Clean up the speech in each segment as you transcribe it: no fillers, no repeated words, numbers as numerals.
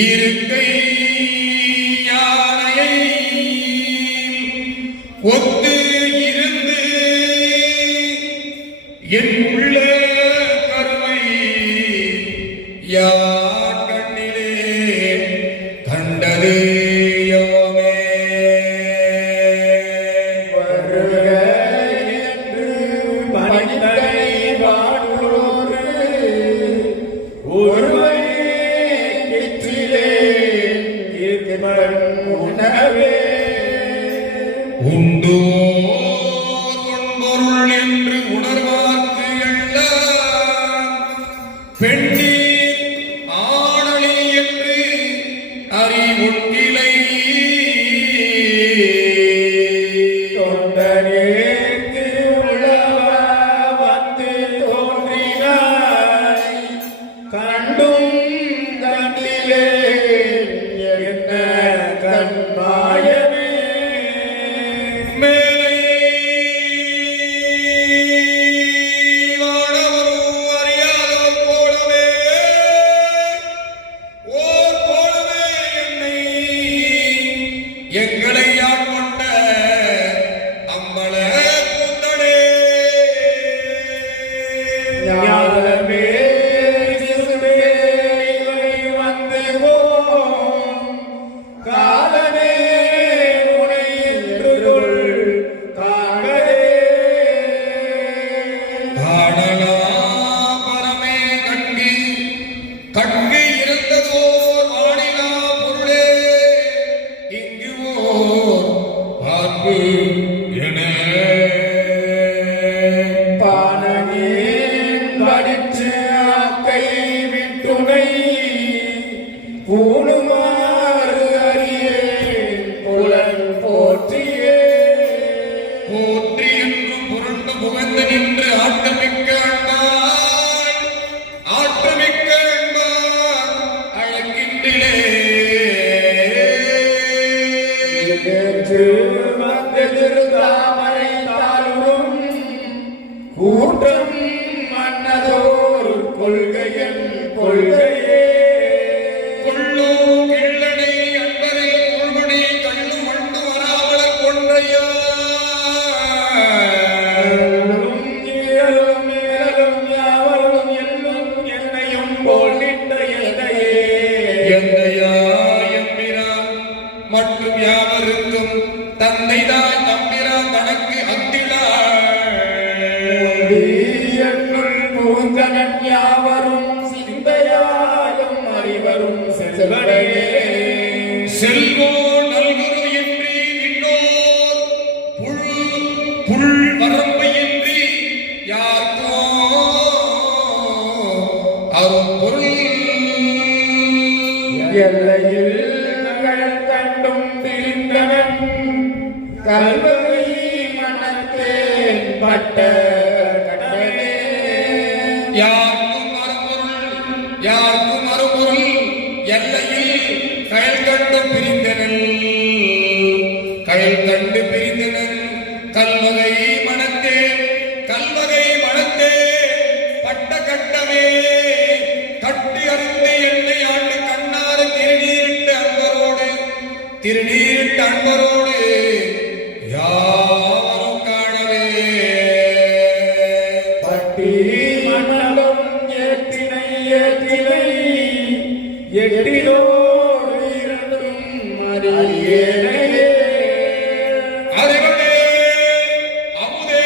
இருக்கை யானையை ஒத்து இருந்து என் உள்ள கருவை யார் கண்ணிலே கண்டது உண்டோ பொருள் என்று உணர்வார்க்கு எல்லாம் பெண்ணீர் ஆணி என்று அறிவுண்டிலை தொண்டனேக்கு உளவ வந்து தோன்றினாய் கண்டும் கண்டிலே என்ன கண்பாயமே எங்களை ஆட்கொண்ட அம்பல கூத்தனே ஞானமே சிசுவே இவை வந்து போம் காலனே உனை எதிருள் காணலே காணலா பரமே கண்கு இருந்ததோர் வாடிலா பொருளே இங்கு ஓர் பார்ப்பு என பானமே படிச்சு கை விட்டுனை பூணுமாறு அறியே புலன் போற்றியே போற்றி என்றும் புரண்டு புகழ்ந்து நின்று ஆட்டமிக்க அன்பான் ஆட்டமிக்க அன்பான் அழகின்றிலே தாமரை தாழ்வும் கூட்டம் மன்னதோர் கொள்கையன் கொள்கையே கொள்ளோ கிள்ளனை அன்பரில் கொள்குடி கண்ணு மண்டு வராமல கொன்றையா யாவரும் என்னும் என்னையும் போல் நின்ற எந்தையா எம்பிரான் மற்றும் யாவருக்கும் தந்தைதான் தம்பிரான் தனக்கு என்னுள் பூந்தனன் யாவரும் சிந்தையாயும் அறிவரும் செல்வனே செல்வோ நல்குரு இன்றி விண்ணோர் புல் வரம்பு இன்றி யாருக்கோ அரும்பொருள் எல்லையில் கண்டும் பிரிந்தவன் கல்வகை மனத்தேன் பட்ட கடனே யாருக்கும் மறுபொருள் எல்லையில் கயல் கண்டு பிரிந்தனன் கல்வகை மனத்தே பட்ட கட்டமே கட்டி அருந்து என்னை ஆண்டு கண்ணார திருநீரிட்ட அன்பரோடு யாரும் காணவே பட்டி மண்டலம் ஏற்றினை எட்டினோடு இரண்டும் அறியேனையே அறிவனே அமுதே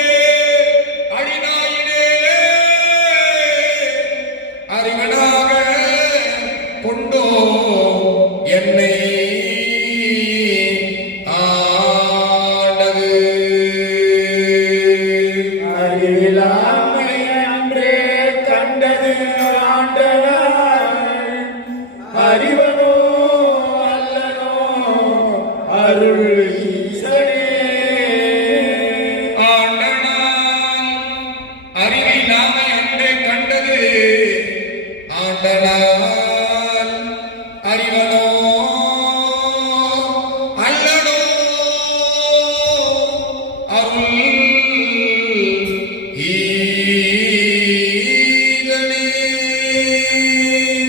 அடிநாயினே அறிவனாக கொண்டோ என்னை ஆண்டது அறிவிலாமை அன்றே கண்டது ஆண்டவர் அறிவனோ அல்லனோ அருள் ஈசனே ஆண்டனால் அறிவிலாமை அன்றே கண்டது ஆண்டனால் அறிவனோ அல்லனோ அருள் ஈதனே அறிவிலாமை